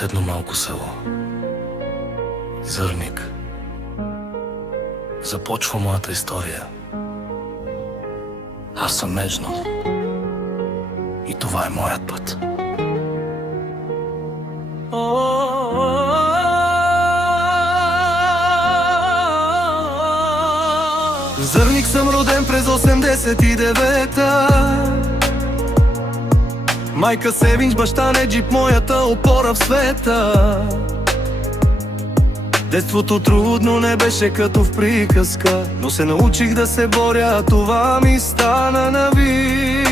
от едно малко село. Зърник. Започва моята история. Аз съм Меджнун. И това е моят път. Зърник съм, роден през 89-та. Майка Севинч, баща Неджип, моята опора в света. Детството трудно не беше като в приказка, но се научих да се боря, това ми стана навик.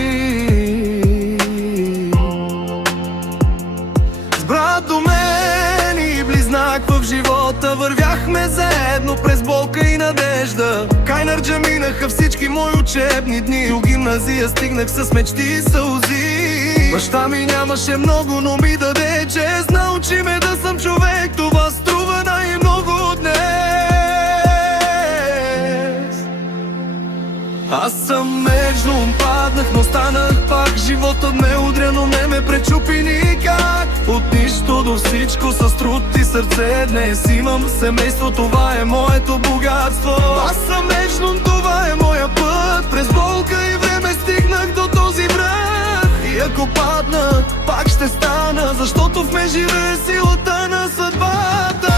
С брат до мен и близнак в живота вървяхме заедно през болка и надежда. Кайнарджа минаха всички мои учебни дни, до гимназия стигнах с мечти и сълзи. Баща ми нямаше много, но ми даде чест, научи ме да съм човек, това струва най-много днес. Аз съм Меджнун, паднах, но станах пак. Животът ме удря, но не ме пречупи никак. От нищо до всичко с труд и сърце днес имам семейство, това е моето богатство. Аз съм Меджнун, това е моя път, през болка и време стигнах до този връх. И ако падна, пак ще стана, защото в мен живее силата на съдбата.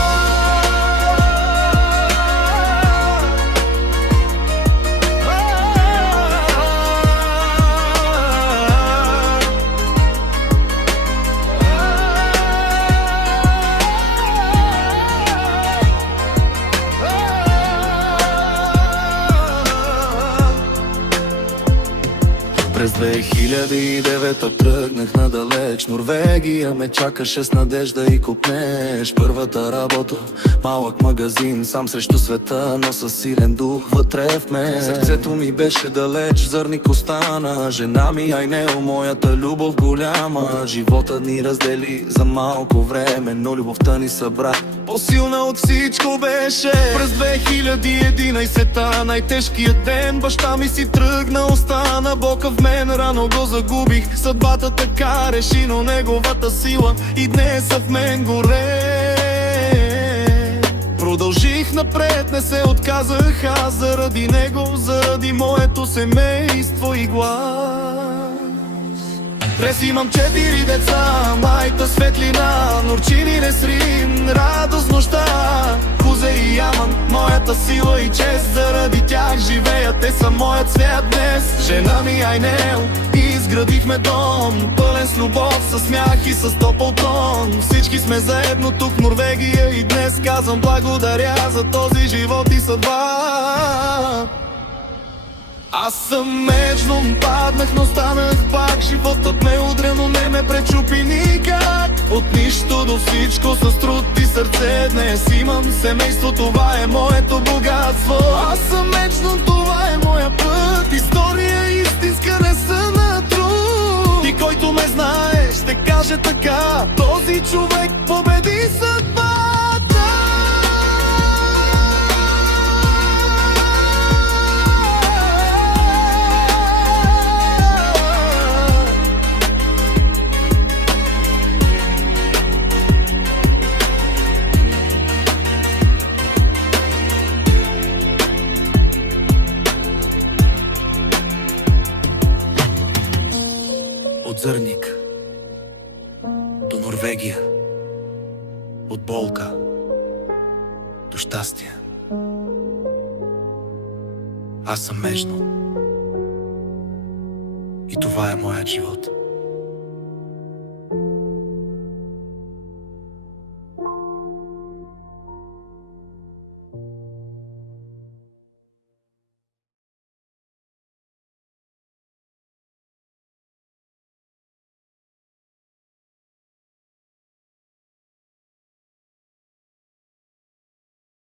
През 2009 тръгнах надалеч. Норвегия ме чакаше с надежда и копнеш. Първата работа, малък магазин, сам срещу света, но със силен дух вътре в мен. Сърцето ми беше далеч, Зърник остана. Жена ми Айнел, моята любов голяма. Живота ни раздели за малко време, но любовта ни събра. По-силна от всичко беше. През 2011-та, най-тежкият ден, баща ми си тръгна, остана болка в мен, рано го загубих. Съдбата така реши, но неговата сила и днес в мен горе. Продължих напред, не се отказах аз заради него, заради моето семейство и глас. През имам 4 деца, майта светлина, Нурчин, Несрин, радост нощта, Кузе и Яман, моята сила и чест, заради тях живея, те са моят свят днес. Жена ми Айнел, изградихме дом, пълен с любов, със смях и с топъл тон. Всички сме заедно тук в Норвегия и днес казвам благодаря за този живот и съдба. Аз съм Меджнун, паднах, но станах пак. Животът ме удря, но не ме пречупи никак. От нищо до всичко с труд и сърце днес имам семейство, това е моето богатство. Аз съм Меджнун, това е моя път, история истинска, не са на труд. Ти, който ме знае, ще каже така, този човек победи съдба. От Зърник до Норвегия, от болка до щастие. Аз съм Меджнун и това е моят живот.